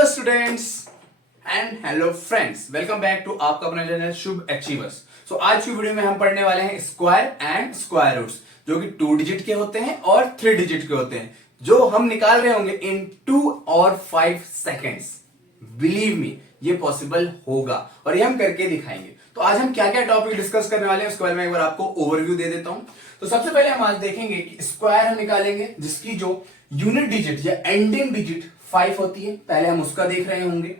Hello students and hello friends, welcome back to आपका अपना channel शुभ achievers. सो आज की वीडियो में हम पढ़ने वाले हैं स्क्वायर एंड स्क्वायर रूट्स, जो कि 2 डिजिट के होते हैं और 3 डिजिट के होते हैं, जो हम निकाल रहे होंगे इन 2 और 5 सेकेंड्स। बिलीव मी, ये पॉसिबल होगा और ये हम करके दिखाएंगे। तो आज हम क्या क्या टॉपिक डिस्कस करने वाले हैं उसके बारे में एक बार आपको ओवरव्यू दे देता हूं। तो सबसे पहले हम आज देखेंगे कि स्क्वायर हम निकालेंगे जिसकी जो यूनिट डिजिट या एंडिंग डिजिट 5 होती है, पहले हम उसका देख रहे होंगे।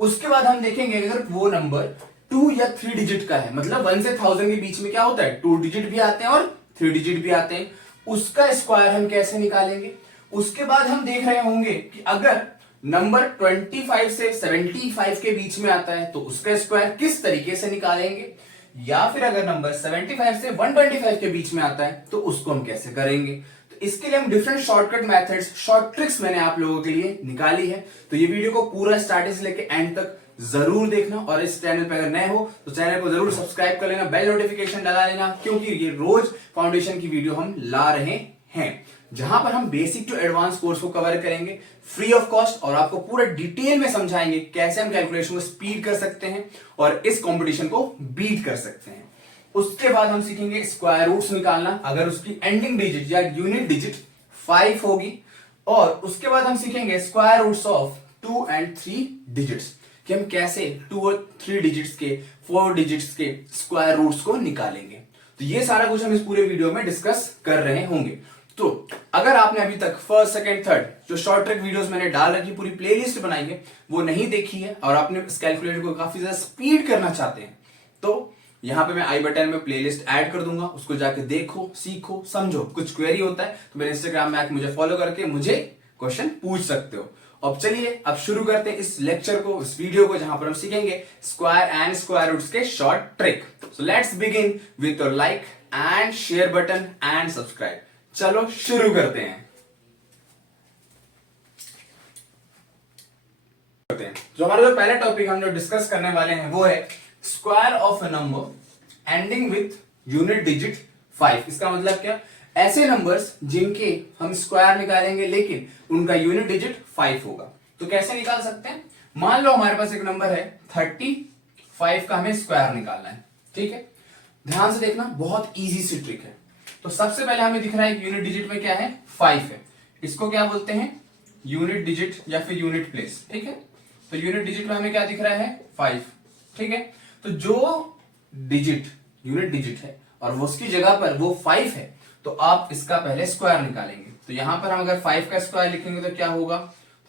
उसके बाद हम देखेंगे अगर वो नंबर 2 या 3 डिजिट का है, मतलब 1 से 1000 के बीच में क्या होता है, 2 डिजिट भी आते हैं और 3 डिजिट भी आते हैं, उसका स्क्वायर हम कैसे निकालेंगे। उसके बाद हम देख रहे होंगे कि अगर नंबर 25 से 75 के बीच में आता है तो उसका स्क्वायर किस तरीके से निकालेंगे, या फिर अगर नंबर 75 से 125 के बीच में आता है तो उसको हम कैसे करेंगे। तो इसके लिए हम different shortcut methods, short tricks मैंने आप लोगों के लिए निकाली है। तो ये वीडियो को पूरा स्टार्टिंग से लेके एंड तक जरूर देखना, और इस चैनल पर अगर नए हो तो चैनल को जरूर सब्सक्राइब कर लेना, बेल नोटिफिकेशन लगा लेना, क्योंकि ये रोज फाउंडेशन की वीडियो हम ला रहे हैं, जहां पर हम बेसिक टू एडवांस कोर्स को कवर करेंगे फ्री ऑफ कॉस्ट, और आपको पूरा डिटेल में समझाएंगे कैसे हम कैलकुलेशन को स्पीड कर सकते हैं और इस कंपटीशन को बीट कर सकते हैं। उसके बाद हम सीखेंगे स्क्वायर रूट्स निकालना अगर उसकी एंडिंग डिजिट या यूनिट डिजिट 5 होगी, और उसके बाद हम सीखेंगे square roots of 2 and 3 digits, कि हम कैसे 2 और 3 डिजिट्स के, 4 डिजिट्स के स्क्वायर रूट्स को निकालेंगे। तो ये सारा कुछ हम इस पूरे वीडियो में डिस्कस कर रहे होंगे। तो अगर आपने अभी तक फर्स्ट, सेकंड, थर्ड जो शॉर्ट ट्रिक वीडियोस मैंने डाल रखी, पूरी प्लेलिस्ट बनाई है, वो नहीं देखी है और आपने इस कैलकुलेटर को काफी ज्यादा स्पीड करना चाहते हैं, तो यहां पे मैं आई बटन में प्लेलिस्ट ऐड कर दूंगा, उसको जाके देखो, सीखो, समझो। कुछ क्वेरी होता है तो मेरे इंस्टाग्राम में आके मुझे फॉलो करके मुझे क्वेश्चन पूछ सकते हो। अब चलिए अब शुरू करते हैं इस लेक्चर को, इस वीडियो को, जहां पर हम सीखेंगे स्क्वायर एंड स्क्वायर रूट्स के short trick. So let's begin with your like and share button and subscribe. चलो शुरू करते हैं। जो हमारा जो पहला टॉपिक हम जो डिस्कस करने वाले हैं वो है square of a number ending with unit digit 5। इसका मतलब क्या, ऐसे नंबर्स जिनके हम स्क्वायर निकालेंगे लेकिन उनका यूनिट डिजिट 5 होगा। तो कैसे निकाल सकते हैं, मान लो हमारे पास एक नंबर है 35 का, हमें स्क्वायर निकालना है, ठीक है। ध्यान से देखना, बहुत इजी सी ट्रिक है। तो सबसे पहले हमें दिख रहा है यूनिट डिजिट में क्या है, 5 है। इसको क्या बोलते हैं, यूनिट डिजिट या फिर यूनिट प्लेस, ठीक है। तो यूनिट डिजिट में हमें क्या दिख रहा है, 5, ठीक है। तो जो डिजिट यूनिट डिजिट है और वो उसकी जगह पर वो 5 है, तो आप इसका पहले स्क्वायर निकालेंगे। तो यहां पर हम अगर 5 का स्क्वायर लिखेंगे तो क्या होगा,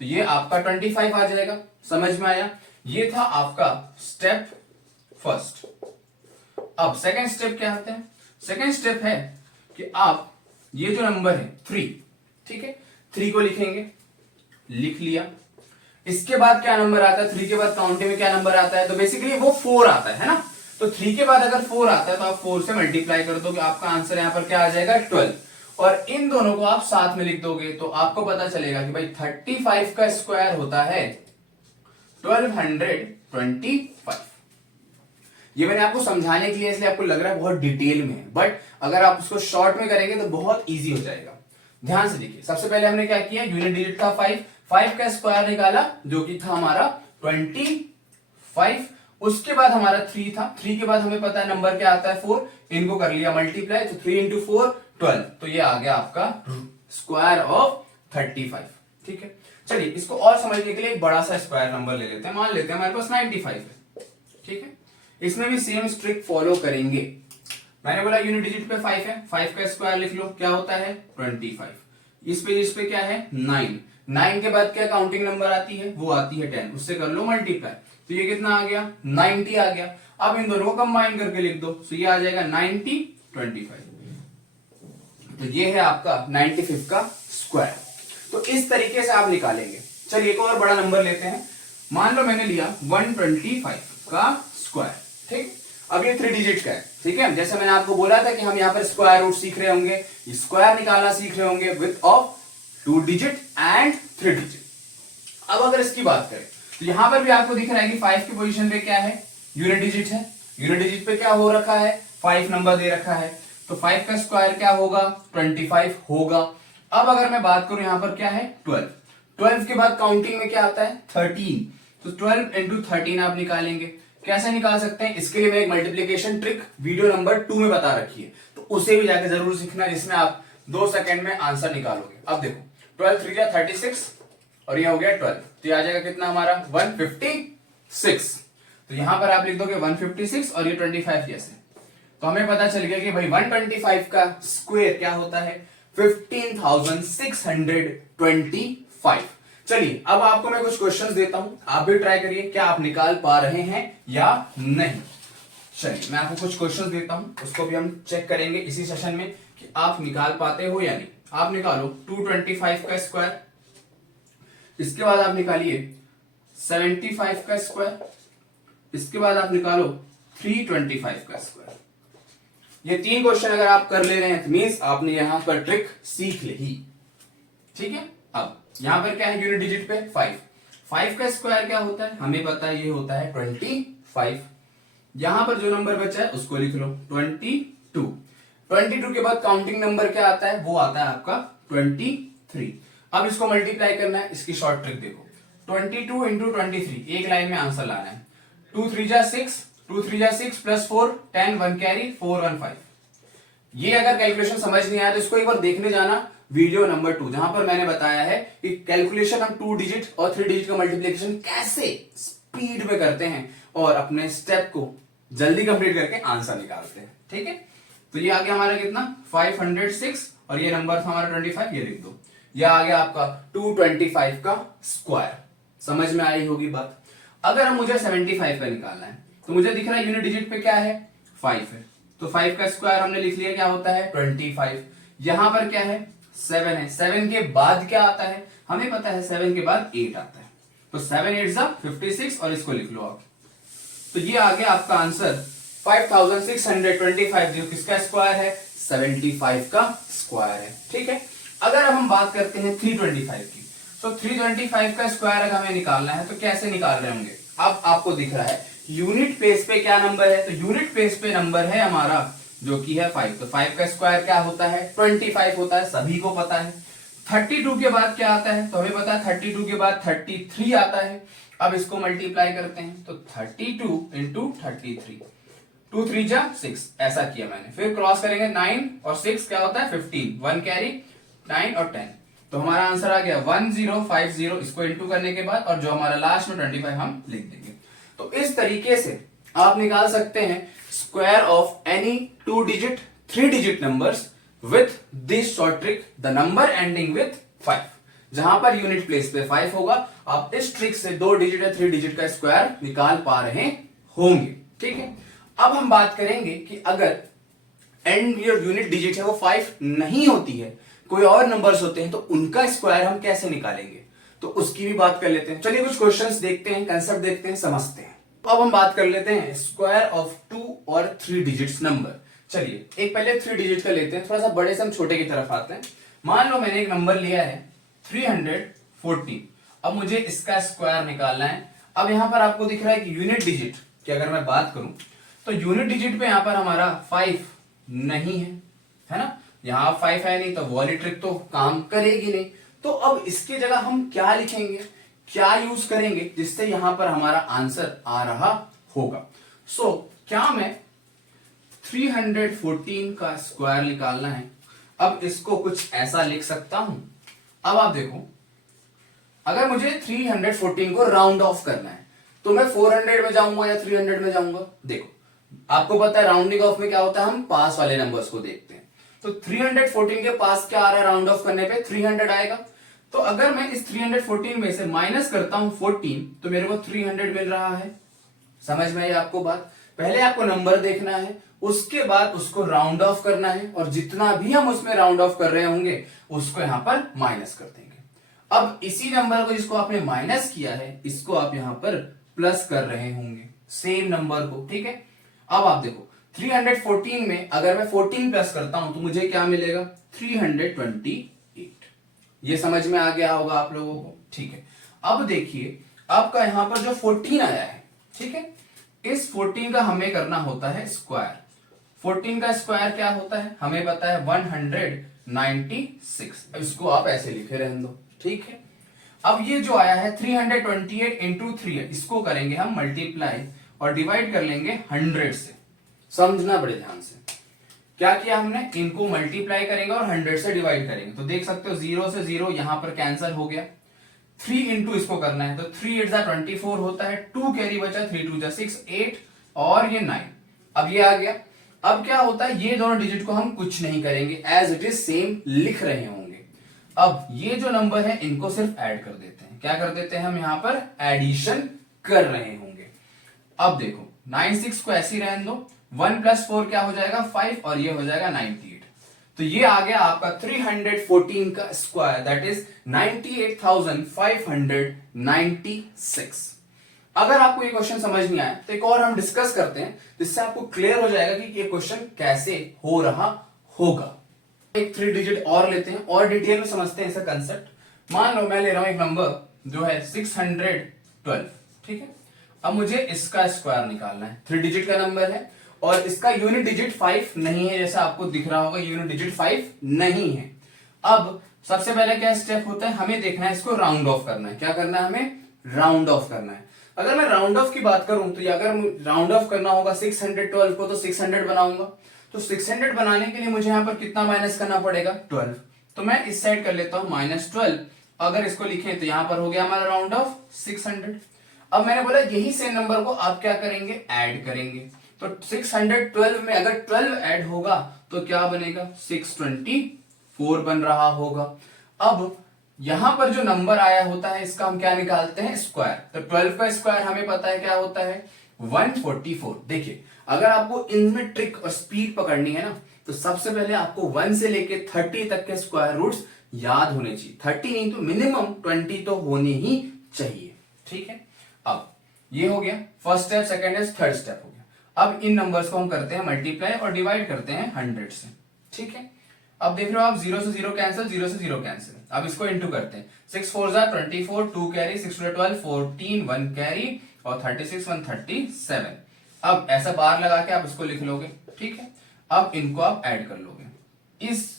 तो ये आपका 25 आ जाएगा। समझ में आया, ये था आपका स्टेप फर्स्ट। अब सेकेंड स्टेप क्या होता है, सेकेंड स्टेप है कि आप ये जो नंबर है 3, ठीक है, 3 को लिखेंगे, लिख लिया। इसके बाद क्या नंबर आता है, 3 के बाद काउंटिंग में क्या नंबर आता है, तो बेसिकली वो 4 आता है ना। तो 3 के बाद अगर 4 आता है तो आप 4 से मल्टीप्लाई कर दोगे, आपका आंसर यहां पर क्या आ जाएगा, 12। और इन दोनों को आप साथ में लिख दोगे तो आपको पता चलेगा कि भाई 35 का स्क्वायर होता है 1225। ये मैंने आपको समझाने के लिए इसलिए आपको लग रहा है बहुत डिटेल में है, बट अगर आप उसको शॉर्ट में करेंगे तो बहुत इजी हो जाएगा। ध्यान से देखिए, सबसे पहले हमने क्या किया, यूनिट डिजिट था 5 का स्क्वायर निकाला जो कि था हमारा 25। उसके बाद हमारा 3 था, 3 के बाद हमें पता है नंबर क्या आता है 4, इनको कर लिया मल्टीप्लाई, तो 3 इंटू 4 12, तो ये आ गया आपका स्क्वायर ऑफ 35, ठीक है। चलिए इसको और समझने के लिए एक बड़ा सा स्क्वायर नंबर ले लेते हैं, मान लेते हैं हमारे पास 95 है, ठीक है। इसमें भी सेम ट्रिक फॉलो करेंगे। मैंने बोला यूनिट डिजिट पे 5 है, 5 का स्क्वायर लिख लो, क्या होता है 25। इस पे क्या है 9 के बाद क्या काउंटिंग नंबर आती है, वो आती है 10, उससे कर लो मल्टीप्लाई, तो ये कितना आ गया 90 आ गया। अब इन दोनों को कंबाइन करके लिख दो, तो ये आ जाएगा 90 25। तो ये है आपका 95 का स्क्वायर। तो इस तरीके से आप निकालेंगे। चलिए एक और बड़ा नंबर लेते हैं, मान लो मैंने लिया 125 का स्क्वायर, ठीक। अब ये 3 डिजिट का है, ठीक है। जैसे मैंने आपको बोला था कि हम यहाँ पर स्क्वायर रूट सीख रहे होंगे, स्क्वायर निकालना सीख रहे होंगे width of 2 digit and 3 digit. अब अगर इसकी बात करें तो यहां पर भी आपको दिख रहा है कि 5 की पोजीशन पे क्या है, यूनिट डिजिट है। यूनिट डिजिट पे क्या हो रखा है, 5 नंबर दे रखा है, तो 5 का स्क्वायर क्या होगा 25 होगा। अब अगर मैं बात करूं यहां पर क्या है 12, 12 के बाद काउंटिंग में क्या आता है 13, तो 12 इंटू 13 आप निकालेंगे। कैसे निकाल सकते हैं, इसके लिए मैं एक मल्टीप्लीकेशन ट्रिक वीडियो नंबर 2 में बता रखी है, तो उसे भी जाके जरूर सीखना, जिसमें आप 2 सेकंड में आंसर निकालोगे। अब देखो 12 3 जा 36 और ये हो गया 12, तो ये आ जाएगा कितना हमारा 156। तो यहां पर आप लिख दोगे 156 और ये 25 कैसे, तो हमें पता चल गया कि भाई 125 का स्क्वायर क्या होता है 15,625। चलिए अब आपको मैं कुछ क्वेश्चंस देता हूं, आप भी ट्राई करिए क्या आप निकाल पा रहे हैं या नहीं। चलिए मैं आपको कुछ क्वेश्चंस देता हूं, उसको भी हम चेक करेंगे इसी सेशन में कि आप निकाल पाते हो या नहीं। आप निकालो 225 का स्क्वायर, इसके बाद आप निकालिए 75 का स्क्वायर, इसके बाद आप निकालो 325 का स्क्वायर। ये 3 क्वेश्चन अगर आप कर ले रहे हैं तो मींस आपने यहां पर ट्रिक सीख ली, ठीक है। अब यहां पर क्या है यूनिट डिजिट पे 5 का स्क्वायर क्या होता है हमें पता है, ये होता है 25। यहां पर जो नंबर बचा है उसको लिख लो 22 के बाद काउंटिंग नंबर क्या आता है, वो आता है आपका 23। अब इसको मल्टीप्लाई करना है, इसकी शॉर्ट ट्रिक देखो 22 इंटू 23, एक लाइन में आंसर लाना है। 2 3 जा 6, 2 3 जा 6 प्लस 4 10 1 कैरी 4 1 5। ये अगर कैलकुलेशन समझ नहीं आया तो इसको एक बार देखने जाना वीडियो नंबर 2, जहां पर मैंने बताया है कि कैलकुलेशन हम 2 डिजिट और 3 डिजिट का मल्टीप्लिकेशन कैसे स्पीड में करते हैं और अपने स्टेप को जल्दी कंप्लीट करके आंसर निकालते हैं, ठीक है। तो ये आ गया हमारा कितना 506 और ये नंबर था हमारा 25, ये लिख दो। यह आ गया आपका 225 का स्क्वायर। समझ में आई होगी बात। अगर हम मुझे 75 का निकालना है तो मुझे दिख रहा है यूनिट डिजिट पे क्या है 5 है, तो 5 का स्क्वायर हमने लिख लिया क्या होता है 25। यहां पर क्या है 7 है, 7 के बाद क्या आता है हमें पता है 7 के बाद 8 आता है, तो 7 8 जा 56 और इसको लिख लो आप। तो ये आ गया आपका आंसर 5625, जो किसका स्क्वायर है 75 का स्क्वायर है, ठीक है। अगर अब हम बात करते हैं 325 की, तो 325 का स्क्वायर अगर हमें निकालना है तो कैसे निकाल रहे होंगे। अब आपको दिख रहा है यूनिट प्लेस पे क्या नंबर है, तो यूनिट प्लेस पे नंबर है हमारा जो कि है 5, तो 5 का स्क्वायर क्या होता है 25 होता है, सभी को पता है। 32 के बाद क्या आता है, तो हमें पता है 32 के बाद 33 आता है। अब इसको मल्टीप्लाई करते हैं तो 32 इंटू 33, 2 3 जा 6, ऐसा किया मैंने। फिर क्रॉस करेंगे 9 और 6 क्या होता है 15, 1 कैरी 9 और 10, तो हमारा आंसर आ गया 1050। इसको इंटू करने के बाद और जो हमारा लास्ट में 25 हम लिख देंगे। तो इस तरीके से आप निकाल सकते हैं square of any 2 digit 3 digit numbers with this short trick, the number ending with 5। जहां पर यूनिट प्लेस पे 5 होगा, आप इस ट्रिक से 2 डिजिट या 3 डिजिट का स्क्वायर निकाल पा रहे होंगे, ठीक है। अब हम बात करेंगे कि अगर एंड जो यूनिट डिजिट है वो 5 नहीं होती है, कोई और नंबर्स होते हैं, तो उनका स्क्वायर हम कैसे निकालेंगे, तो उसकी भी बात कर लेते हैं। चलिए कुछ क्वेश्चंस देखते हैं, कंसेप्ट देखते हैं, समझते हैं। तो अब हम बात कर लेते हैं स्क्वायर ऑफ 2 और 3 डिजिट्स नंबर। चलिए एक पहले 3 डिजिट का लेते हैं, थोड़ा सा बड़े से हम छोटे की तरफ आते हैं। मान लो मैंने एक नंबर लिया है 314, अब मुझे इसका स्क्वायर निकालना है। अब यहां पर आपको दिख रहा है कि यूनिट डिजिट की अगर मैं बात करूं तो यूनिट डिजिट पे यहां पर हमारा 5 नहीं है ना, यहां 5 है नहीं, तो वाली ट्रिक तो काम करेगी नहीं। तो अब इसकी जगह हम क्या लिखेंगे, क्या यूज करेंगे जिससे यहां पर हमारा आंसर आ रहा होगा। सो क्या मैं 314 का स्क्वायर निकालना है, अब इसको कुछ ऐसा लिख सकता हूं। अब आप देखो अगर मुझे 314 को राउंड ऑफ करना है तो मैं 400 में जाऊंगा या 300 में जाऊंगा। देखो आपको पता है राउंडिंग ऑफ में क्या होता है, हम पास वाले नंबर्स को देखते हैं। तो 314 के पास क्या आ रहा है, राउंड ऑफ करने पे 300 आएगा। तो अगर मैं इस 314 में से माइनस करता हूं 14, तो मेरे को 300 मिल रहा है। समझ में आई आपको बात। पहले आपको नंबर देखना है, उसके बाद उसको राउंड ऑफ करना है, और जितना भी हम उसमें राउंड ऑफ कर रहे होंगे उसको यहां पर माइनस कर देंगे। अब इसी नंबर को जिसको आपने माइनस किया है, इसको आप यहां पर प्लस कर रहे होंगे, सेम नंबर को, ठीक है। अब आप देखो 314 में अगर मैं 14 प्लस करता हूं तो मुझे क्या मिलेगा 328। ये समझ में आ गया होगा आप लोगों को, ठीक है। अब देखिए आपका यहां पर जो 14 आया है, ठीक है, इस 14 का हमें करना होता है स्क्वायर। 14 का स्क्वायर क्या होता है हमें पता है 196। इसको आप ऐसे लिखे रहने दो, ठीक है। अब ये जो आया है 328 इंटू 3 इसको करेंगे हम मल्टीप्लाई और डिवाइड कर लेंगे 100 से। समझना बड़े ध्यान से, क्या किया हमने, इनको मल्टीप्लाई करेंगे और 100 से डिवाइड करेंगे। तो देख सकते हो 0 से 0 यहां पर कैंसिल हो गया। 3 इंटू इसको करना है तो 3 8 24 होता है, 2 कैरी बचा, 3 2 6 8 और ये 9। अब ये आ गया। अब क्या होता है, ये दोनों डिजिट को हम कुछ नहीं करेंगे, एज इट इज सेम लिख रहे होंगे। अब ये जो नंबर है इनको सिर्फ ऐड कर देते हैं। क्या कर देते हैं हम, यहां पर एडिशन कर रहे होंगे। अब देखो 96 को ऐसे ही रहने दो, 1 + 4 क्या हो जाएगा 5 और ये हो जाएगा 98। तो ये आ गया आपका 314 का स्क्वायर, दैट इज 98,596। अगर आपको ये क्वेश्चन समझ नहीं आया तो एक और हम डिस्कस करते हैं, जिससे आपको क्लियर हो जाएगा कि ये क्वेश्चन कैसे हो रहा होगा। एक 3 डिजिट और लेते हैं और डिटेल में समझते हैं इसका कंसेप्ट। मान लो मैं ले रहा हूं एक नंबर जो है 612, ठीक है। अब मुझे इसका स्क्वायर निकालना है, 3 डिजिट का नंबर है और इसका यूनिट डिजिट 5 नहीं है, जैसा आपको दिख रहा होगा यूनिट डिजिट 5 नहीं है। अब सबसे पहले क्या स्टेप होता है, हमें देखना है इसको राउंड ऑफ करना है। क्या करना है, हमें राउंड ऑफ करना है। अगर मैं राउंड ऑफ की बात करूं तो अगर राउंड ऑफ करना होगा 612 को तो 600 बनाऊंगा। तो 600 बनाने के लिए मुझे यहां पर कितना माइनस करना पड़ेगा, 12। तो मैं इस साइड कर लेता हूं -12। अगर इसको लिखें तो यहां पर हो गया हमारा राउंड ऑफ 600। अब मैंने बोला यही सेम नंबर को आप क्या करेंगे, ऐड करेंगे। तो 612 में अगर 12 ऐड होगा तो क्या बनेगा, 624 बन रहा होगा। अब यहां पर जो नंबर आया होता है इसका हम क्या निकालते हैं, स्क्वायर। तो 12 का स्क्वायर हमें पता है क्या होता है, 144। देखिए अगर आपको इनमें ट्रिक और स्पीड पकड़नी है ना, तो सबसे पहले आपको 1 से लेके 30 तक के स्क्वायर रूट्स याद होने चाहिए। 30 नहीं तो मिनिमम 20 तो होने ही चाहिए, ठीक है। अब ये हो गया first step, second step, third step हो गया। अब इन नंबर्स को हम करते हैं मल्टीप्लाई और डिवाइड करते हैं 100 से, ठीक है। अब देख रहे हो आप 0 से 0 कैंसिल, 0 से 0 कैंसिल। अब इसको इंटू करते हैं, 6 4 24, 2 कैरी, 6 12 14, 1 कैरी और 36 137। अब ऐसा बार लगा के आप इसको लिख लोगे, ठीक है। अब इनको आप ऐड कर लोगे।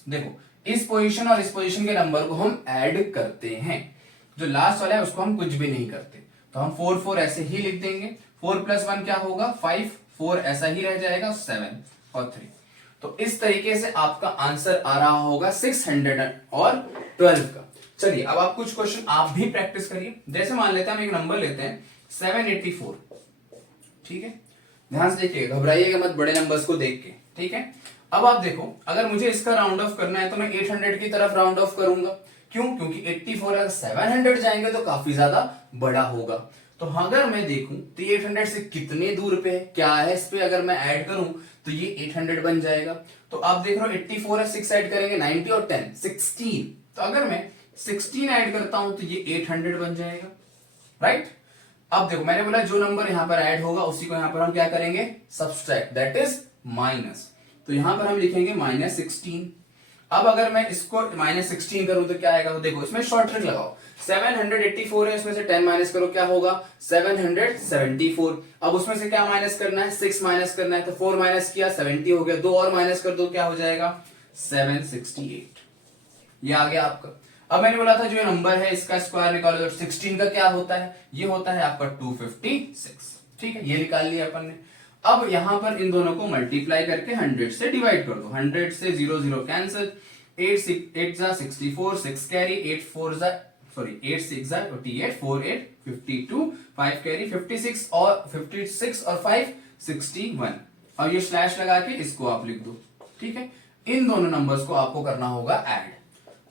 देखो इस पोजीशन और इस पोजीशन के नंबर को हम ऐड करते हैं। जो लास्ट वाला है उसको हम कुछ भी नहीं करते, तो हम 4 4 ऐसे ही लिख देंगे। 4 + 1 क्या होगा 5, 4 ऐसा ही रह जाएगा 7 और 3। तो इस तरीके से आपका आंसर आ रहा होगा 612 का। चलिए अब आप कुछ क्वेश्चन आप भी प्रैक्टिस करिए। जैसे मान लेते हैं हम एक नंबर लेते हैं 784, ठीक है। ध्यान से देखिए, घबराइएगा मत बड़े नंबर्स को देख के, ठीक है। अब आप देखो अगर मुझे इसका राउंड ऑफ करना है तो मैं 800 की तरफ राउंड ऑफ करूंगा। क्यों, क्योंकि 84 अगर 700 जाएंगे तो काफी ज्यादा बड़ा होगा। तो अगर मैं देखूं तो ये 800 से कितने दूर पे है, क्या है इस पे, अगर मैं ऐड करूं तो ये 800 बन जाएगा। तो आप देख रहे हो 84 है, 6 ऐड करेंगे 90 और 10 16। तो अगर मैं 16 ऐड करता हूं तो ये 800 बन जाएगा, राइट। अब देखो मैंने बोला जो नंबर यहां पर ऐड होगा उसी को यहां पर हम क्या करेंगे, सब्सट्रैक्ट, दैट इज माइनस। तो यहां पर हम लिखेंगे -16। अब अगर मैं इसको -16 करूं तो क्या आएगा, तो देखो इसमें शॉर्ट ट्रिक लगाओ। 784 है, इसमें से 10 माइनस करो, क्या होगा 774। अब उसमें से क्या माइनस करना है, 6 माइनस करना है। तो 4 माइनस किया 70 हो गया, 2 और माइनस कर दो क्या हो जाएगा 768। ये आ गया आपका। अब मैंने बोला था जो नंबर है इसका स्क्वायर निकालो, तो 16 का क्या होता है, ये होता है आपका 256, ठीक है। ये निकाल लिया अपन ने। अब यहां पर इन दोनों को मल्टीप्लाई करके 100 से डिवाइड कर दो। 100 से 0 0 कैंसिल, 8 जा 64, 6 कैरी, 8 6 जा 28, 4 8 52, 5 कैरी 56 और 5 61। अब ये स्लैश लगा के इसको आप लिख दो, ठीक है। इन दोनों नंबर्स को आपको करना होगा ऐड।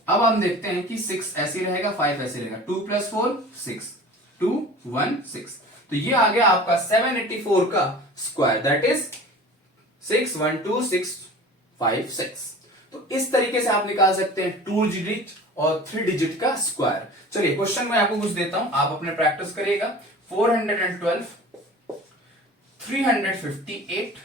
अब हम देखते हैं कि 6 ऐसे रहेगा, 5 ऐसे रहेगा। 2 + 4 6, 2 1 6। तो ये आ गया आपका 784 का स्क्वायर, दैट इज 612,656। तो इस तरीके से आप निकाल सकते हैं 2 डिजिट और 3 डिजिट का स्क्वायर। चलिए क्वेश्चन में आपको कुछ देता हूं, आप अपने प्रैक्टिस करिएगा। 412, 358।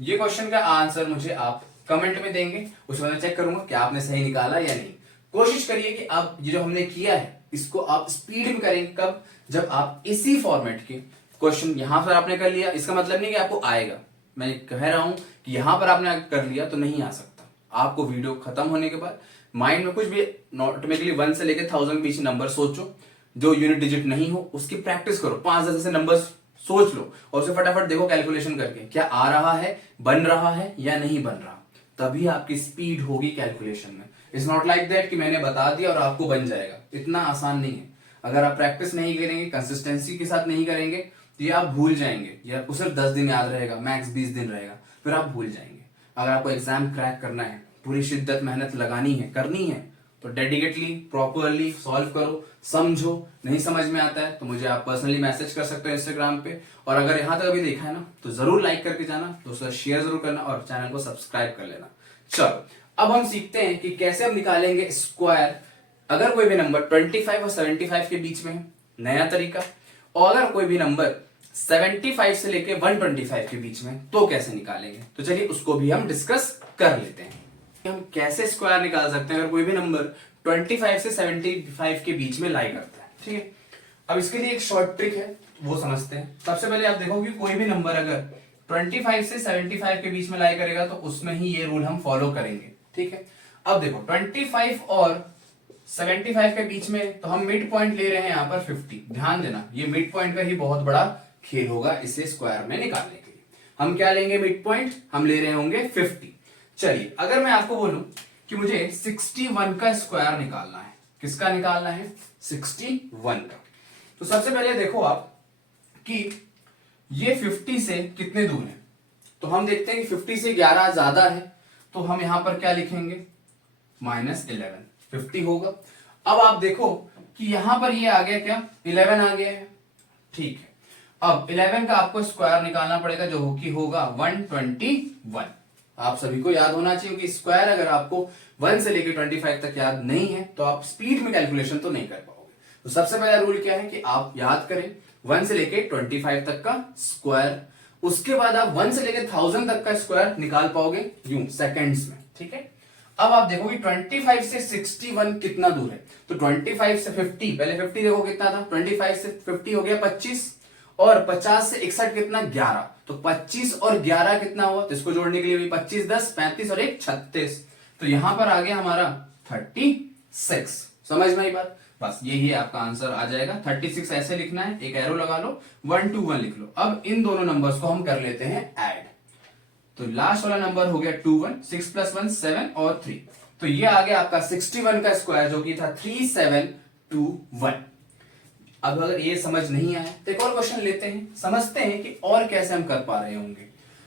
ये क्वेश्चन का आंसर मुझे आप कमेंट में देंगे, उसके बाद मैं चेक करूंगा कि आपने सही निकाला या नहीं। कोशिश करिए कि आप ये जो हमने किया है इसको आप स्पीड में करेंगे। कब, जब आप इसी फॉर्मेट के क्वेश्चन यहां पर आपने कर लिया, इसका मतलब नहीं कि आपको आएगा। मैं कह रहा हूं कि यहां पर आपने कर लिया तो नहीं आ सकता। आपको वीडियो खत्म होने के बाद माइंड में कुछ भी ऑटोमेटिकली 1 से लेकर 1000 के बीच नंबर सोचो, जो यूनिट डिजिट नहीं हो उसकी प्रैक्टिस करो, 5-10 ऐसे नंबर्स सोच लो और उसे फटाफट देखो कैलकुलेशन करके क्या आ रहा है, बन रहा है या नहीं बन रहा, तभी आपकी स्पीड होगी कैलकुलेशन में। इट्स नॉट लाइक दैट कि मैंने बता दिया और आपको बन जाएगा, इतना आसान नहीं है। अगर आप प्रैक्टिस नहीं करेंगे, कंसिस्टेंसी के साथ नहीं करेंगे तो ये आप भूल जाएंगे, या आपको सिर्फ 10 दिन याद रहेगा, मैक्स 20 दिन रहेगा, फिर आप भूल जाएंगे। अगर आपको एग्जाम क्रैक करना है, पूरी शिद्दत मेहनत लगानी है, करनी है, तो डेडिकेटली प्रॉपरली सॉल्व करो, समझो। नहीं समझ में आता है तो मुझे आप पर्सनली मैसेज कर सकते हो इंस्टाग्राम पे, और अगर यहां तक अभी देखा है ना तो जरूर लाइक करके जाना, दोस्तों शेयर जरूर करना और चैनल को सब्सक्राइब कर लेना। चलो अब हम सीखते हैं कि कैसे हम निकालेंगे स्क्वायर अगर कोई भी नंबर 25 और 75 के बीच में है, नया तरीका। और अगर कोई भी नंबर 75 से लेके 125 के बीच में तो कैसे निकालेंगे, तो चलिए उसको भी हम डिस्कस कर लेते हैं। हम कैसे स्क्वायर निकाल सकते हैं अगर कोई भी नंबर 25 से 75 के बीच में लाई करता है, ठीक है। अब इसके लिए एक शॉर्ट ट्रिक है, वो समझते हैं। सबसे पहले आप देखो कि कोई भी नंबर अगर 25 से 75 के बीच में लाई करेगा तो उसमें ही ये रूल हम फॉलो करेंगे, ठीक है। अब देखो 25 और 75 के बीच में तो हम मिड पॉइंट ले रहे हैं यहाँ पर 50। ध्यान देना, ये मिड पॉइंट का ही बहुत बड़ा खेल होगा इसे स्क्वायर में निकालने के लिए। हम क्या लेंगे, मिड पॉइंट हम ले रहे होंगे 50। चलिए अगर मैं आपको बोलूं कि मुझे 61 का स्क्वायर निकालना है, किसका निकालना है, 61 का, तो सबसे पहले देखो आप कि ये 50 से कितने दूर है। तो हम देखते हैं कि 50 से 11 ज्यादा है, तो हम यहां पर क्या लिखेंगे, -11, 50 होगा। अब आप देखो कि यहां पर ये आ गया क्या, 11 आ गया है, ठीक है। अब 11 का आपको स्क्वायर निकालना पड़ेगा जो कि होगा 121। आप सभी को याद होना चाहिए कि स्क्वायर अगर आपको 1 से लेकर 25 तक याद नहीं है तो आप स्पीड में कैलकुलेशन तो नहीं कर पाओगे। तो सबसे पहला रूल क्या है कि आप याद करें 1 से लेकर 25 तक का स्क्वायर, उसके बाद आप 1 से लेकर 1000 तक का स्क्वायर निकाल पाओगे यूं सेकंड्स में, ठीक है। अब आप देखो कि 25 से 61 कितना दूर है, तो 25 से 50, पहले 50 देखो कितना था, 25 से 50 हो गया 25, और 50 से 61 कितना, 11, तो 25 और 11 कितना हुआ, तो इसको जोड़ने के लिए भी 25 10 35 और 1 36, तो यहां पर आ गया हमारा 36। समझ में आई बात, बस यही आपका आंसर आ जाएगा। 36 ऐसे लिखना है, एक एरो लगा लो, 1 2 1 लिख लो। अब इन दोनों नंबर्स को हम कर लेते हैं ऐड, तो लास्ट वाला नंबर हो गया 2 1, 6 + 1 7 और 3, तो ये आ गया आपका 61 का स्क्वायर जो कि था 3721। अब अगर ये समझ नहीं आया तो एक और क्वेश्चन लेते हैं, समझते हैं कि और कैसे हम कर पा रहे होंगे।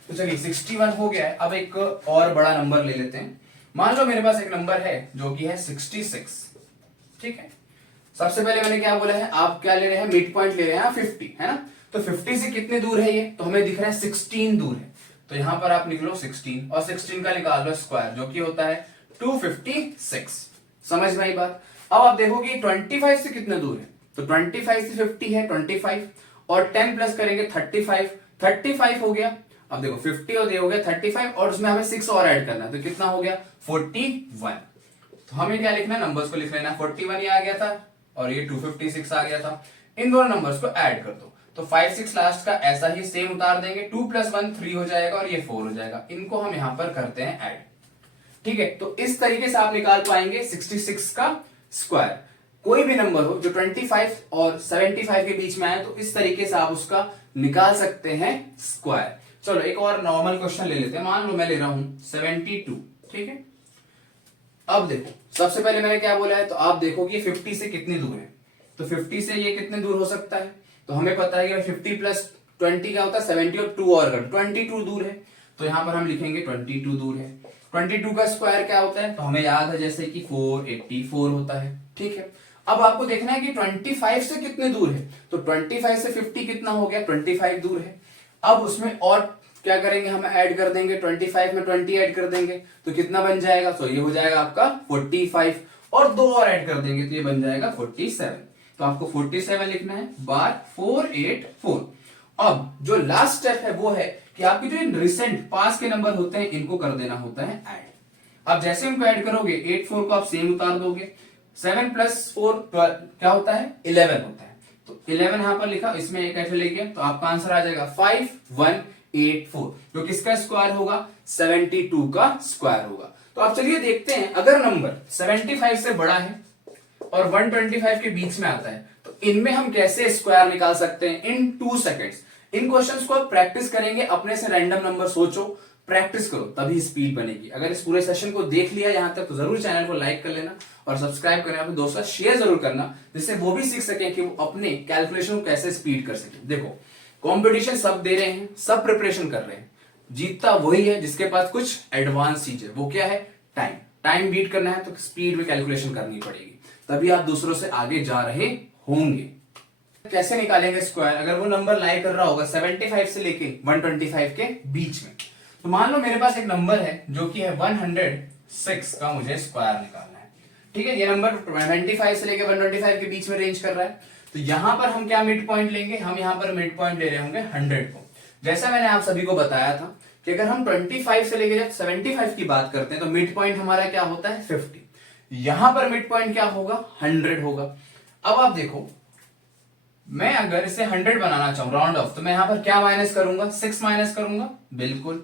तो चलिए 61 हो गया है, अब एक और बड़ा नंबर ले लेते हैं। मान लो मेरे पास एक नंबर है जो कि है 66, ठीक है। सबसे पहले मैंने क्या बोला है, आप क्या ले रहे हैं, मिड पॉइंट ले रहे हैं 50, है ना। तो 50 से कितने दूर है ये, तो हमें दिख रहा है 16 दूर है, तो यहां पर आप निकलो 16 और 16 का निकाल लो स्क्वायर जो कि होता है 256। समझ में आई बात। अब आप देखो कि 25 से कितने दूर है, तो 25 से 50 है 25, और 10 प्लस करेंगे 35 हो गया। अब देखो 50 और ये हो गया 35, और उसमें हमें 6 और ऐड करना है, तो कितना हो गया 41। तो हमें क्या लिखना है, नंबर्स को लिख लेना, 41 ये आ गया था और ये 256 आ गया था। इन दोनों नंबर्स को ऐड कर दो, तो 5 6 लास्ट का ऐसा ही सेम उतार देंगे, 2 + 1 3 हो जाएगा और ये 4 हो जाएगा। इनको हम यहां पर करते हैं ऐड, ठीक है। तो इस तरीके से आप निकाल पाएंगे 66 का स्क्वायर। कोई भी नंबर हो जो 25 और 75 के बीच में आए तो इस तरीके से आप उसका निकाल सकते हैं स्क्वायर। चलो एक और नॉर्मल क्वेश्चन ले लेते हैं। मान लो मैं ले रहा हूं 72, ठीक है। अब देखो सबसे पहले मैंने क्या बोला है, तो आप देखो कि 50 से कितनी दूर है, तो 50 से ये कितने दूर हो सकता है, तो हमें पता है कि 50 + 20 क्या होता है 70, और 2 और 22 दूर है, तो यहां पर हम लिखेंगे 22 दूर है। 22 का स्क्वायर क्या होता है, तो हमें याद है जैसे कि 484 होता है, ठीक है। अब आपको देखना है कि 25 से कितने दूर है, तो 25 से 50 कितना हो गया, 25 दूर है। अब उसमें और क्या करेंगे, हम ऐड कर देंगे, 25 में 20 ऐड कर देंगे तो कितना बन जाएगा, तो ये हो जाएगा आपका 45, और 2 और ऐड कर देंगे तो ये बन जाएगा 47। तो आपको 47 लिखना है बार 484। अब जो लास्ट स्टेप है वो है कि आपके जो रिसेंट पास के नंबर होते हैं इनको कर देना होता है ऐड। अब जैसे इनको ऐड करोगे 84 को आप सेम उतार दोगे, 7 + 4 क्या होता है 11 होता है, तो 11 यहां पर लिखा, इसमें एक ऐसे लेके तो आपका आंसर आ जाएगा 5184, जो किसका स्क्वायर होगा 72 का स्क्वायर होगा। तो आप चलिए देखते हैं, अगर नंबर 75 से बड़ा है और 125 के बीच में आता है तो इनमें हम कैसे स्क्वायर निकाल सकते हैं इन 2 सेकेंड्स। इन क्वेश्चंस को आप प्रैक्टिस करेंगे, अपने से रैंडम नंबर सोचो, प्रैक्टिस करो, तभी स्पीड बनेगी। अगर इस पूरे सेशन को देख लिया यहां तक तो जरूर चैनल को लाइक कर लेना और सब्सक्राइब करना, अपने दोस्तों शेयर जरूर करना, जिससे वो भी सीख सके कि वो अपने कैलकुलेशन को कैसे स्पीड कर सके। देखो कंपटीशन सब दे रहे हैं, सब प्रिपरेशन कर रहे हैं, जीतता वही है जिसके पास कुछ एडवांस चीज है। वो क्या है? टाइम। टाइम बीट करना है तो स्पीड में कैलकुलेशन करनी पड़ेगी, तभी आप दूसरों से आगे जा रहे होंगे। कैसे निकालेंगे स्क्वायर? अगर वो नंबर लाई कर रहा होगा 75 से लेके 125 के बीच में, तो मान लो मेरे पास एक नंबर है जो कि है 106 का मुझे स्क्वायर निकालना है। ठीक है, ये नंबर 25 से लेके 125 के बीच में रेंज कर रहा है, तो यहां पर हम क्या मिड पॉइंट लेंगे? हम यहां पर मिड पॉइंट ले रहे होंगे 100 को। जैसा मैंने आप सभी को बताया था कि अगर हम 25 से लेके जब 75 की बात करते हैं तो मिड पॉइंट हमारा क्या होता है? 50। यहां पर मिड पॉइंट क्या होगा? 100 होगा। अब आप देखो, मैं अगर इसे 100 बनाना चाहूं राउंड ऑफ, तो मैं यहां पर क्या माइनस करूंगा? 6 माइनस करूंगा, बिल्कुल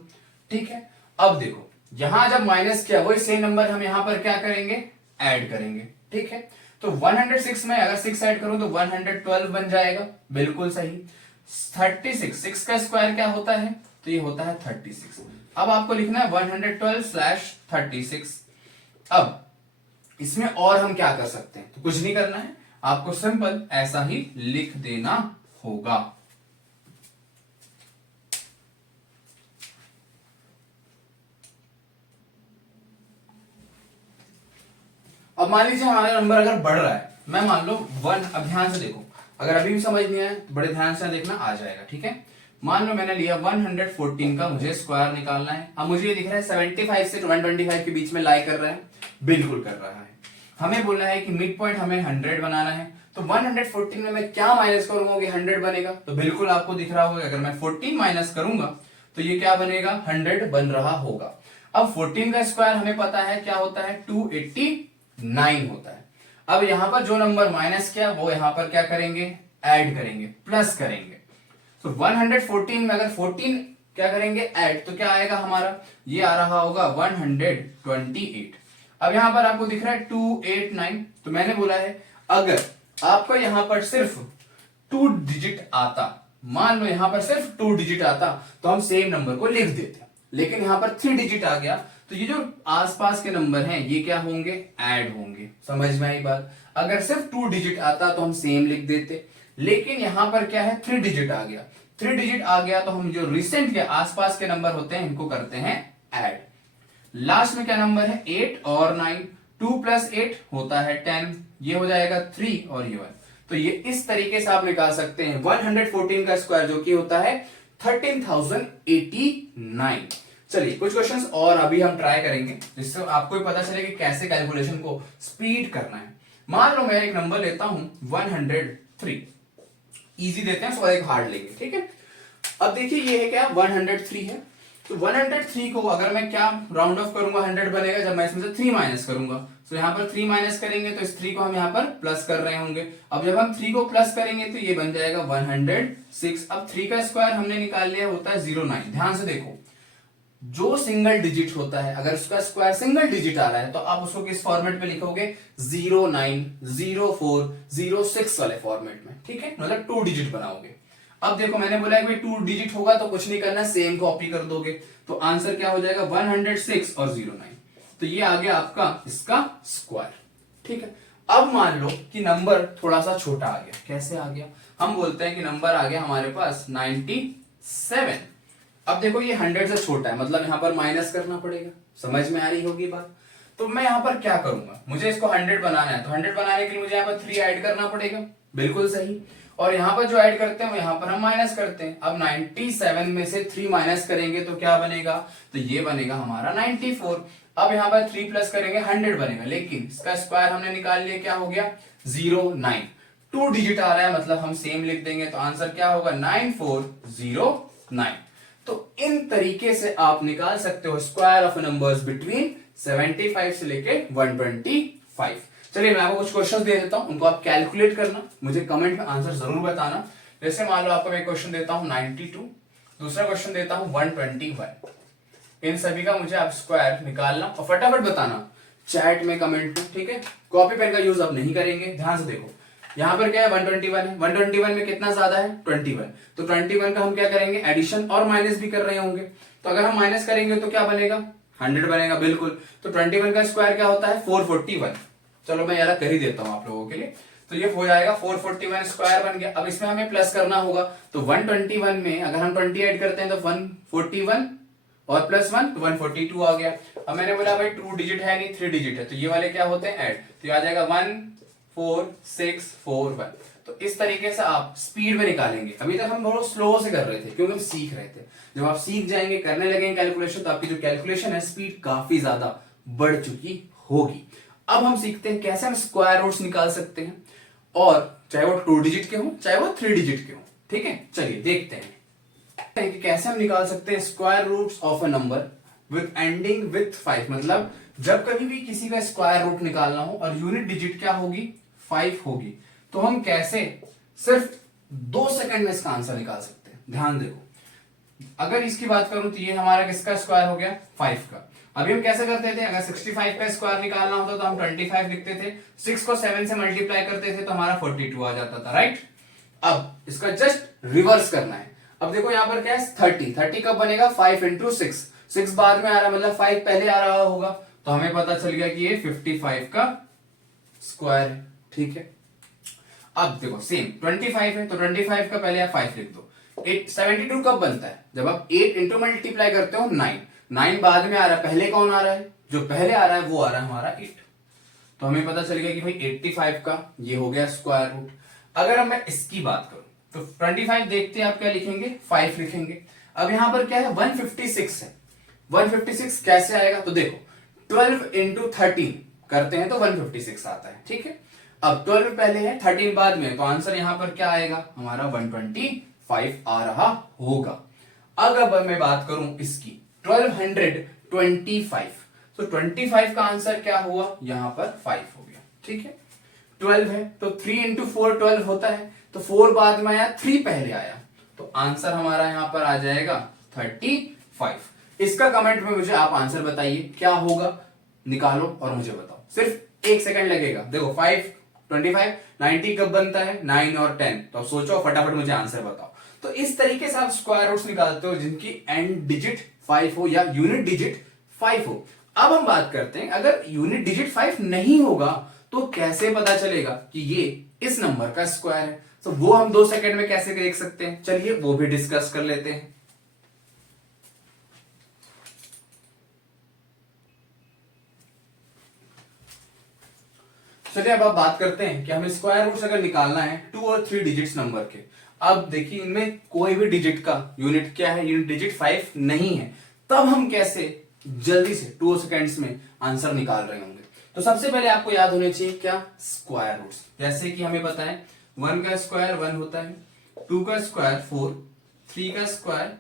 ठीक है। अब देखो यहां जब माइनस किया वही सेम नंबर हम यहां पर क्या करेंगे? ऐड करेंगे। ठीक है, तो 106 में अगर 6 ऐड करूं तो 112 बन जाएगा, बिल्कुल सही। 36, 6 का स्क्वायर क्या होता है? तो ये होता है 36। अब आपको लिखना है 112/36। अब इसमें और हम क्या कर सकते हैं? तो कुछ नहीं करना है, आपको सिंपल ऐसा ही लिख देना होगा। अब मान लीजिए हमारा नंबर अगर बढ़ रहा है, मैं मान लो 1, अब ध्यान से देखो, अगर अभी भी समझ नहीं आया तो बड़े ध्यान से देखना, आ जाएगा। ठीक है, मान लो मैंने लिया 114 का मुझे स्क्वायर निकालना है। अब मुझे ये दिख रहा है 75 से 125 के बीच में लाई कर रहा है, बिल्कुल कर रहा है। हमें बोलना है कि मिड पॉइंट हमें 100 बनाना है, तो 114 में मैं क्या माइनस करूंगा कि 100 बनेगा? तो बिल्कुल आपको दिख रहा होगा, अगर मैं 14 माइनस करूंगा तो ये क्या बनेगा? 100 बन रहा होगा। अब 14 का स्क्वायर हमें पता है क्या होता है? 289 होता है। अब यहां पर जो नंबर माइनस किया वो यहां पर क्या करेंगे? ऐड करेंगे, प्लस करेंगे। तो 114 में अगर 14 क्या करेंगे? ऐड, तो क्या आएगा हमारा? ये आ रहा होगा 128। अब यहां पर आपको दिख रहा है 289, तो मैंने बोला है अगर आपका यहां पर सिर्फ 2 डिजिट आता, मान लो यहां पर सिर्फ 2 डिजिट आता तो हम सेम नंबर को लिख देते, लेकिन यहां पर 3 डिजिट आ गया तो ये जो आसपास के नंबर हैं ये क्या होंगे? ऐड होंगे। समझ में आई बात? अगर सिर्फ 2 डिजिट आता तो हम सेम लिख देते, लेकिन यहां पर क्या है? 3 डिजिट आ गया। 3 डिजिट आ गया तो हम जो रिसेंट के आसपास के नंबर होते हैं इनको करते हैं ऐड। लास्ट में क्या नंबर है? 8 और 9, 2 + 8 होता है 10, ये हो जाएगा 3 और ये 1। तो ये इस तरीके से आप निकाल सकते हैं 114 का स्क्वायर जो कि होता है 13,089। चलिए कुछ क्वेश्चंस और अभी हम ट्राई करेंगे जिससे आपको भी पता चले कि कैसे कैलकुलेशन को स्पीड करना है। मान लो मैं एक नंबर लेता हूं 103, इजी देते हैं, और एक हार्ड लेंगे। ठीक है, अब देखिए ये है क्या? 103 है, तो 103 को अगर मैं क्या राउंड ऑफ करूंगा 100 बनेगा जब मैं इसमें से 3 माइनस करूंगा। तो यहां पर 3 माइनस करेंगे तो इस 3 को हम यहां पर प्लस कर रहे होंगे। अब जब हम 3 को प्लस करेंगे तो ये बन जाएगा 106। अब 3 का स्क्वायर हमने निकाल लिया, होता है 09। ध्यान से देखो, जो सिंगल डिजिट होता है अगर उसका स्क्वायर सिंगल डिजिट आ रहा है तो आप उसको किस फॉर्मेट में लिखोगे? 09, 04, 06 वाले फॉर्मेट में। ठीक है, मतलब 2 डिजिट बनाओगे। अब देखो मैंने बोला है कि 2 डिजिट होगा तो कुछ नहीं करना, सेम कॉपी कर दोगे, तो आंसर क्या हो जाएगा? 106 और 09। तो ये आ गया आपका इसका स्क्वायर। ठीक है, अब मान लो कि नंबर थोड़ा सा छोटा आ गया। कैसे आ गया? हम बोलते हैं कि नंबर आ गया हमारे पास 97। अब देखो ये 100 से छोटा है, मतलब यहां पर माइनस करना पड़ेगा। समझ में आ रही होगी बात? तो मैं यहां पर क्या करूंगा? मुझे इसको 100 बनाना है, तो 100 बनाने के लिए मुझे यहां पर 3 ऐड करना पड़ेगा, बिल्कुल सही। और यहां पर जो ऐड करते हैं वो यहां पर हम माइनस करते हैं। अब 97 में से 3 माइनस करेंगे तो क्या बनेगा? तो ये बनेगा हमारा 94। अब यहां पर 3 प्लस करेंगे 100 बनेगा, लेकिन इसका स्क्वायर हमने निकाल लिया, क्या हो गया? 09। 2 डिजिट आ रहा है मतलब हम सेम लिख देंगे, तो आंसर क्या होगा? 9409। तो इन तरीके से आप निकाल सकते हो स्क्वायर ऑफ नंबर्स बिटवीन 75 से लेके 125। चलिए मैं आपको कुछ क्वेश्चंस दे देता हूं, उनको आप कैलकुलेट करना, मुझे कमेंट में आंसर जरूर बताना। जैसे मान लो आपको मैं क्वेश्चन देता हूं 92, दूसरा क्वेश्चन देता हूं 121। इन सभी का मुझे आप स्क्वायर निकालना और फटाफट बताना चैट में, कमेंट में, ठीक है। कॉपी पेन का यूज अब नहीं करेंगे, ध्यान से देखो। यहाँ पर क्या है 121 है, 121 में कितना ज्यादा है 21, तो 21 का हम क्या करेंगे एडिशन और माइनस भी कर रहे होंगे, तो अगर हम माइनस करेंगे तो क्या बनेगा 100 बनेगा, बिल्कुल। तो 21 का स्क्वायर क्या होता है 441। चलो मैं यार कर ही देता हूं आप लोगों के लिए, तो ये हो जाएगा 441 स्क्वायर बन गया। अब इसमें हमें प्लस करना होगा, तो 121 में अगर हम 20 ऐड करते हैं तो 141 और प्लस 1 तो 142 आ गया। अब मैंने बोला भाई 2 डिजिट है नहीं 3 डिजिट है, तो ये वाले क्या होते हैं ऐड, तो ये आ जाएगा 14641। तो इस तरीके से आप स्पीड में निकालेंगे। अभी तक हम बहुत स्लो से कर रहे थे क्योंकि हम सीख रहे थे। जब आप सीख जाएंगे, करने लगेंगे कैलकुलेशन, तो आपकी जो कैलकुलेशन है स्पीड काफी ज्यादा बढ़ चुकी होगी। अब हम सीखते हैं कैसे हम स्क्वायर रूट्स निकाल सकते हैं, और चाहे वो 2 डिजिट के हो चाहे वो 3 डिजिट के हो, ठीक है। चलिए देखते हैं कि कैसे हम निकाल सकते हैं square roots of a number with ending with 5। मतलब जब कभी भी किसी का स्क्वायर रूट निकालना हो और यूनिट डिजिट क्या होगी 5 होगी, तो हम कैसे सिर्फ 2 सेकंड में इसका आंसर निकाल सकते हैं। ध्यान देखो, अगर इसकी बात करूं तो ये हमारा किसका स्क्वायर हो गया 5 का। अभी हम कैसे करते थे, अगर 65 का स्क्वायर निकालना होता तो हम 25 लिखते थे, 6 को 7 से मल्टीप्लाई करते थे तो हमारा 42 आ जाता था, राइट। अब इसका जस्ट रिवर्स करना है। अब देखो यहां पर क्या है 30 कब बनेगा 5 इंटू 6 बाद में आ रहा है, मतलब 5 पहले आ रहा होगा, तो हमें पता चल गया कि ये 55 का स्क्वायर है, ठीक है। अब देखो सेम 25 है, तो 25 का पहले आप 5 लिख दो। 72 कब बनता है, जब आप 8 इंटू मल्टीप्लाई करते हो 9 बाद में आ रहा है, पहले कौन आ रहा है, जो पहले आ रहा है वो आ रहा है हमारा 8। तो हमें पता चल गया कि भाई 85 का ये हो गया स्क्वायर रूट। अगर मैं इसकी बात करूं तो 25 देखते हैं आप क्या लिखेंगे 5 लिखेंगे। अब यहां पर क्या है 156 है, 156 कैसे आएगा, तो देखो 12 इंटू 13 करते हैं तो 156 आता है, ठीक है। अब 12 पहले है 13 बाद में, तो आंसर यहां पर क्या आएगा हमारा 125 आ रहा होगा। अगर मैं बात करूं इसकी 1225, तो 25 का आंसर क्या हुआ यहां पर 5 हो गया, ठीक है। 12 है तो 3 इंटू 4 12 होता है, तो 4 बाद में आया 3 पहले आया, तो आंसर हमारा यहां पर आ जाएगा 35। इसका कमेंट में मुझे आप आंसर बताइए क्या होगा, निकालो और मुझे बताओ, सिर्फ 1 सेकंड लगेगा। देखो 5 25 90 कब बनता है 9 और 10, तो सोचो फटाफट मुझे आंसर बताओ। तो इस तरीके से आप स्क्वायर रूट्स निकालते हो जिनकी एंड डिजिट 5 हो या यूनिट डिजिट 5 हो। अब हम बात करते हैं अगर यूनिट डिजिट 5 नहीं होगा तो कैसे पता चलेगा कि ये इस नंबर का स्क्वायर है, तो वो हम 2 सेकंड में कैसे देख सकते हैं, चलिए वो भी डिस्कस कर लेते हैं। चलिए अब आप बात करते हैं कि हमें स्क्वायर रूट्स अगर निकालना है 2 और 3 डिजिट्स नंबर के। अब देखिए इनमें कोई भी डिजिट का यूनिट क्या है, यूनिट डिजिट 5 नहीं है, तब हम कैसे जल्दी से 2 सेकेंड्स में आंसर निकाल रहे होंगे। तो सबसे पहले आपको याद होने चाहिए क्या स्क्वायर रूट्स, जैसे कि हमें पता है 1 का स्क्वायर 1 होता है, 2 का स्क्वायर 4, 3 का स्क्वायर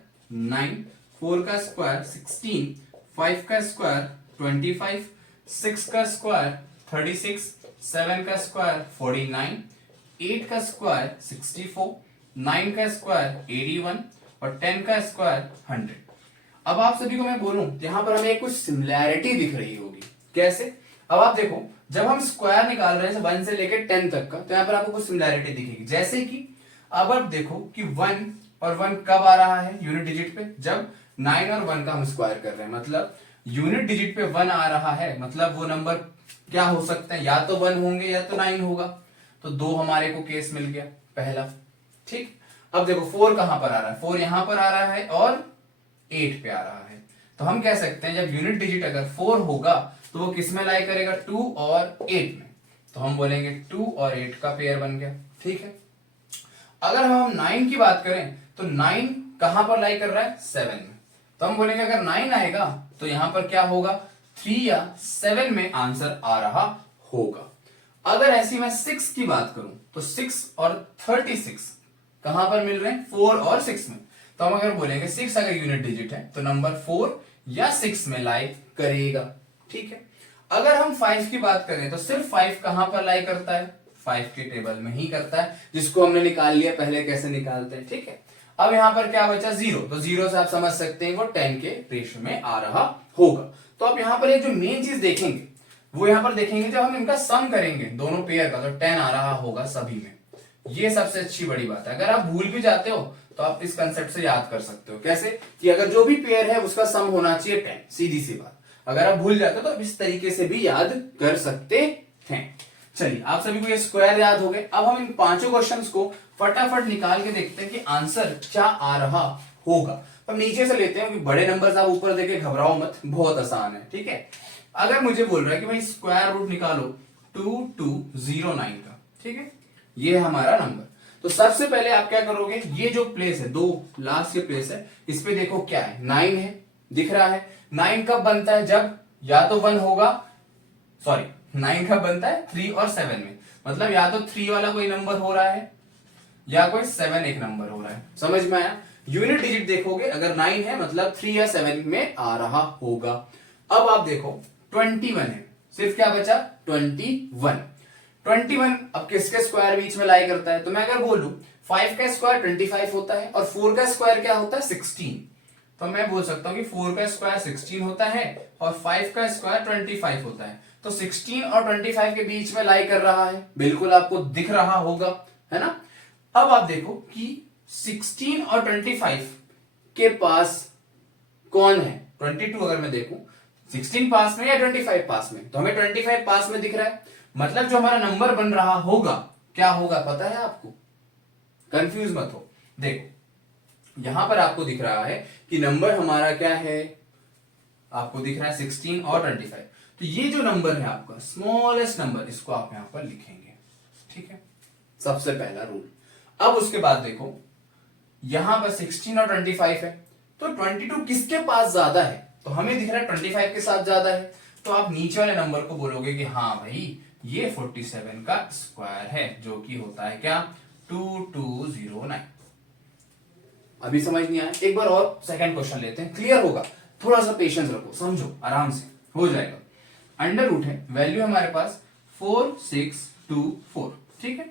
9, 4 का स्क्वायर 16, 5 का स्क्वायर 25, 6 का स्क्वायर 36, 7 का स्क्वायर 49, 8 का स्क्वायर 64, 9 का स्क्वायर 81 और 10 का स्क्वायर 100। अब आप सभी को मैं बोलूं यहां पर हमें कुछ सिमिलैरिटी दिख रही होगी, कैसे। अब आप देखो जब हम स्क्वायर निकाल रहे हैं 1 से लेकर 10 तक का, तो यहां पर आपको कुछ सिमिलैरिटी दिखेगी, जैसे कि अब आप देखो कि 1 और 1 कब आ रहा है यूनिट डिजिट पे, जब 9 और 1 का हम स्क्वायर कर रहे हैं, मतलब यूनिट डिजिट पे 1 आ रहा है, मतलब वो नंबर क्या हो सकते हैं, या तो 1 होंगे या तो 9 होगा, तो 2 हमारे को केस मिल गया पहला, ठीक। अब देखो 4 कहां पर आ रहा है, 4 यहां पर आ रहा है और 8 पे आ रहा है, तो हम कह सकते हैं जब यूनिट डिजिट अगर 4 होगा तो वो किस में लाई करेगा 2 और 8 में, तो हम बोलेंगे 2 और 8 का पेयर बन गया, ठीक है। अगर हम 9 की बात करें तो 9 कहां पर लाई कर रहा है 7 में, तो हम बोलेंगे अगर 9 आएगा तो यहां पर क्या होगा 3 या 7 में आंसर आ रहा होगा। अगर ऐसी मैं 6 की बात करूं तो 6 और 36 कहां पर मिल रहे हैं 4 और 6 में, तो हम अगर बोलेंगे 6 अगर यूनिट डिजिट है तो नंबर 4 या 6 में लाई करेगा, ठीक है। अगर हम 5 की बात करें तो सिर्फ 5 कहां पर लाई करता है 5 के टेबल में ही करता है, जिसको हमने निकाल लिया पहले कैसे निकालते हैं, ठीक है। अब यहाँ पर क्या बचा 0, तो 0 से आप समझ सकते हैं वो 10 के रेशियो में आ रहा होगा। तो आप यहाँ पर एक जो मेन चीज देखेंगे वो यहाँ पर देखेंगे जब हम इनका सम करेंगे दोनों पेयर का, तो 10 आ रहा होगा सभी में। ये सबसे अच्छी बड़ी बात है। अगर आप भूल भी जाते हो तो आप इस कंसेप्ट से याद कर सकते हो। कैसे कि अगर जो भी पेयर है उसका सम होना चाहिए 10, सीधी सी बात। अगर आप भूल जाते हो तो इस तरीके से भी याद कर सकते हैं। चलिए, आप सभी को ये स्क्वायर याद हो गए। अब हम इन पांचों क्वेश्चंस को फटाफट निकाल के देखते हैं कि आंसर क्या आ रहा होगा। अब नीचे से लेते हैं कि बड़े नंबर्स आप ऊपर देके घबराओ मत, बहुत आसान है। ठीक है, अगर मुझे बोल रहा है कि भाई स्क्वायर रूट निकालो 2209 का, ठीक है, ये है हमारा नंबर। तो सबसे पहले आप क्या करोगे, ये जो प्लेस है, दो लास्ट के प्लेस है, इस पे देखो क्या है, 9 है, दिख रहा है। 9 कब बनता है, जब या तो 1 होगा, सॉरी 9 कब बनता है 3 और 7 में, मतलब या तो 3 वाला कोई नंबर हो रहा है या कोई 7 एक नंबर हो रहा है। समझ में आया? यूनिट डिजिट देखोगे, अगर 9 है मतलब 3 या 7 में आ रहा होगा। अब आप देखो 21 है, सिर्फ क्या बचा 21। 21 अब किसके स्क्वायर बीच में लाई करता है, तो मैं अगर बोलूं 5 का स्क्वायर 25 होता है और 4 का स्क्वायर क्या होता है 16, तो मैं बोल सकता हूं कि 4 का स्क्वायर 16 होता है और 5 का स्क्वायर 25 होता है। तो 16 और 25 के बीच में लाई कर रहा है, बिल्कुल आपको दिख रहा होगा, है ना। अब आप देखो कि 16 और 25 के पास कौन है, 22 अगर मैं देखूं 16 पास में या 25 पास में, तो हमें 25 पास में दिख रहा है। मतलब जो हमारा नंबर बन रहा होगा क्या होगा पता है आपको, कंफ्यूज मत हो। देखो यहां पर आपको दिख रहा है कि नंबर हमारा क्या है, आपको दिख रहा है 16 और 25। तो ये जो नंबर है आपका स्मॉलेस्ट नंबर, इसको आप यहां पर लिखेंगे। ठीक है, सबसे पहला रूल। अब उसके बाद देखो यहां पर 16 और 25 है, तो 22 किसके पास ज्यादा है, तो हमें दिख रहा है 25 के साथ ज्यादा है। तो आप नीचे वाले नंबर को बोलोगे कि हाँ भाई ये 47 का स्क्वायर है, जो कि होता है क्या 2209। अभी समझ नहीं आया, एक बार और सेकंड क्वेश्चन लेते हैं, क्लियर होगा। थोड़ा सा पेशेंस रखो, समझो, आराम से हो जाएगा। अंडर रूट है, वैल्यू हमारे पास 4624। ठीक है,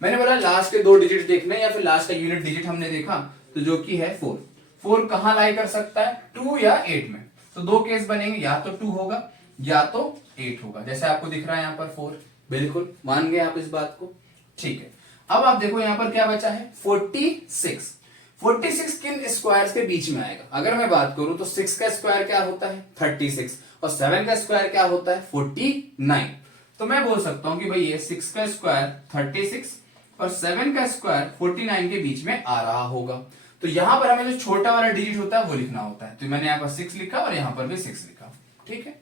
मैंने बोला लास्ट के 2 डिजिट देखने या फिर लास्ट का यूनिट डिजिट हमने देखा, तो जो कि है 4। 4 कहां लाई कर सकता है, 2 या 8 में। तो 2 केस बनेंगे, या तो 2 होगा या तो 8 होगा। जैसे आपको दिख रहा है यहाँ पर 4, बिल्कुल मान गए आप इस बात को। ठीक है, अब आप देखो यहाँ पर क्या बचा है 46। 46 किन स्क्वायर्स के बीच में आएगा, अगर मैं बात करूं तो 6 का स्क्वायर क्या होता है 36 और 7 का स्क्वायर क्या होता है 49। तो मैं बोल सकता हूं कि भाई ये 6 का स्क्वायर 36 और 7 का स्क्वायर 49 के बीच में आ रहा होगा। तो यहां पर हमें जो छोटा वाला डिजिट होता है वो लिखना होता है, तो मैंने यहाँ पर 6 लिखा और यहाँ पर भी 6 लिखा। ठीक है,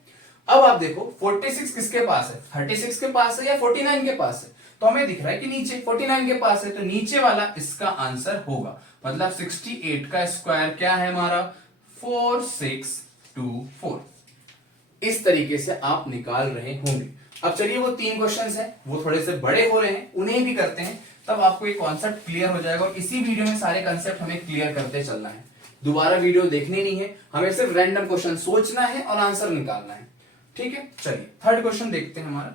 अब आप देखो 46 किसके पास है, 36 के पास है या 49 के पास है, तो हमें दिख रहा है कि नीचे 49 के पास है, तो नीचे वाला इसका आंसर होगा। मतलब 68 का स्क्वायर क्या है हमारा 4624। इस तरीके से आप निकाल रहे होंगे। अब चलिए वो 3 क्वेश्चंस हैं, वो थोड़े से बड़े हो रहे हैं, उन्हें भी करते हैं, तब आपको एक कॉन्सेप्ट क्लियर हो जाएगा। और इसी वीडियो में सारे कॉन्सेप्ट हमें क्लियर करते चलना है, दोबारा वीडियो देखनी नहीं है, हमें सिर्फ रैंडम क्वेश्चन सोचना है और आंसर निकालना है। ठीक है, चलिए थर्ड क्वेश्चन देखते हैं। हमारा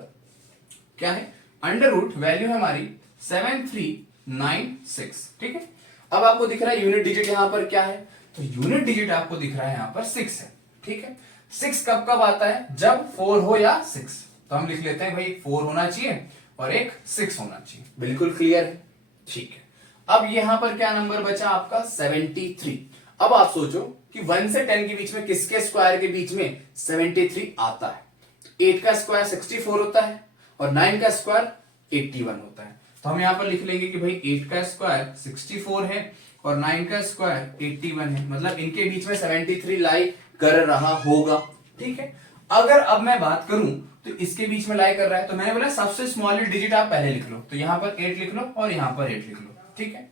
क्या है, अंडर रूट वैल्यू है हमारी 7396। ठीक है, अब आपको दिख रहा है यूनिट डिजिट यहां पर क्या है, तो यूनिट डिजिट आपको दिख रहा है यहां पर 6 है। ठीक है, 6 कब कब आता है, जब 4 हो या 6। तो हम लिख लेते हैं भाई एक 4 होना चाहिए और एक 6 होना चाहिए। बिल्कुल क्लियर है। ठीक है, अब यहां पर क्या नंबर बचा आपका 73। अब आप सोचो कि 1 से 10 के बीच में किसके स्क्वायर के बीच में 73 आता है। 8 का स्क्वायर 64 होता है और 9 का स्क्वायर 81 होता है। तो हम यहां पर लिख लेंगे कि भाई 8 का स्क्वायर 64 है और 9 का स्क्वायर 81 है, मतलब इनके बीच में 73 लाई कर रहा होगा। ठीक है, अगर अब मैं बात करूं तो इसके बीच में लाई कर रहा है, तो मैंने बोला सबसे स्मॉल डिजिट आप पहले लिख लो, तो यहां पर 8 लिख लो और यहां पर 8 लिख लो। ठीक है,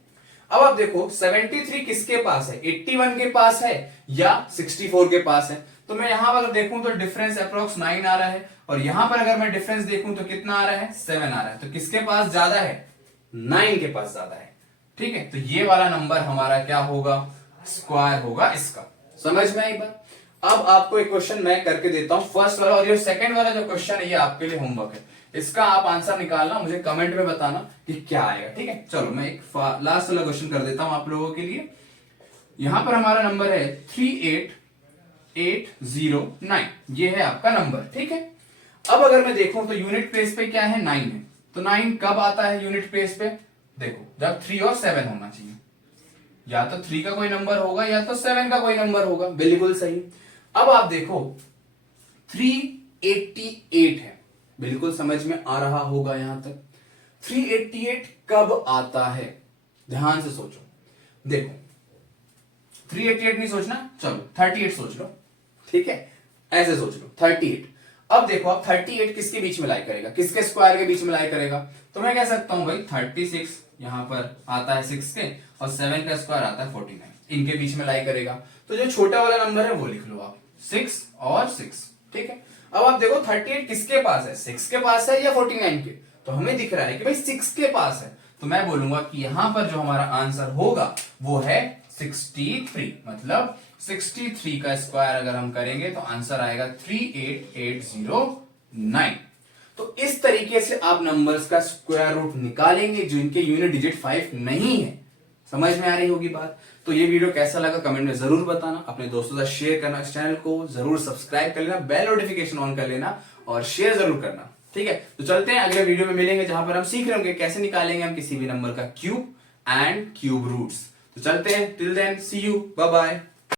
अब आप देखो 73 किसके पास है, 81 के पास है या 64 के पास है। तो मैं यहां पर देखूं तो डिफरेंस अप्रोक्स 9 आ रहा है और यहां पर अगर मैं डिफरेंस देखूं तो कितना आ रहा है 7 आ रहा है। तो किसके पास ज्यादा है, 9 के पास ज्यादा है। ठीक है, तो ये वाला नंबर हमारा क्या होगा, स्क्वायर होगा इसका। समझ में आई बात। अब आपको एक क्वेश्चन मैं करके देता हूं फर्स्ट वाला, और ये सेकंड वाला जो क्वेश्चन है ये आपके लिए होमवर्क है। इसका आप आंसर निकालना, मुझे कमेंट में बताना कि क्या आएगा। ठीक है, चलो मैं एक लास्ट वाला क्वेश्चन कर देता हूं आप लोगों के लिए। यहां पर हमारा नंबर है 38809, ये है आपका नंबर। ठीक है, अब अगर मैं देखूं तो यूनिट प्लेस पे क्या है, 9 है। तो 9 कब आता है यूनिट प्लेस पे, देखो जब 3 और 7 होना चाहिए, या तो 3 का कोई नंबर होगा या तो 7 का कोई नंबर होगा, बिल्कुल सही। अब आप देखो 388 है, बिल्कुल समझ में आ रहा होगा यहां तक। 388 कब आता है, ध्यान से सोचो। देखो 388 नहीं सोचना, चलो 38 सोच लो। ठीक है, ऐसे सोच लो 38। अब देखो आप 38 किसके बीच में लाई करेगा, किसके स्क्वायर के बीच में लाई करेगा। तो मैं कह सकता हूं भाई 36 यहां पर आता है 6 के, और 7 का स्क्वायर आता है 49, इनके बीच में लाई करेगा। तो जो छोटा वाला नंबर है वो लिख लो आप, 6 और 6। ठीक है, अब आप देखो 38 किसके पास है, 6 के पास है या 49 के। तो हमें दिख रहा है कि भाई 6 के पास है, तो मैं बोलूंगा कि यहां पर जो हमारा आंसर होगा वो है 63। मतलब 63 का स्क्वायर अगर हम करेंगे तो आंसर आएगा 38809। तो इस तरीके से आप नंबर्स का स्क्वायर रूट निकालेंगे जिनके यूनिट डिजिट 5 नहीं है। समझ में आ रही होगी बात। तो ये वीडियो कैसा लगा कमेंट में जरूर बताना, अपने दोस्तों के साथ शेयर करना, इस चैनल को जरूर सब्सक्राइब कर लेना, बेल नोटिफिकेशन ऑन कर लेना और शेयर जरूर करना। ठीक है, तो चलते हैं अगले वीडियो में मिलेंगे जहां पर हम सीख रहे होंगे कैसे निकालेंगे हम किसी भी नंबर का क्यूब एंड क्यूब रूट्स। तो चलते हैं, till then see you, bye bye.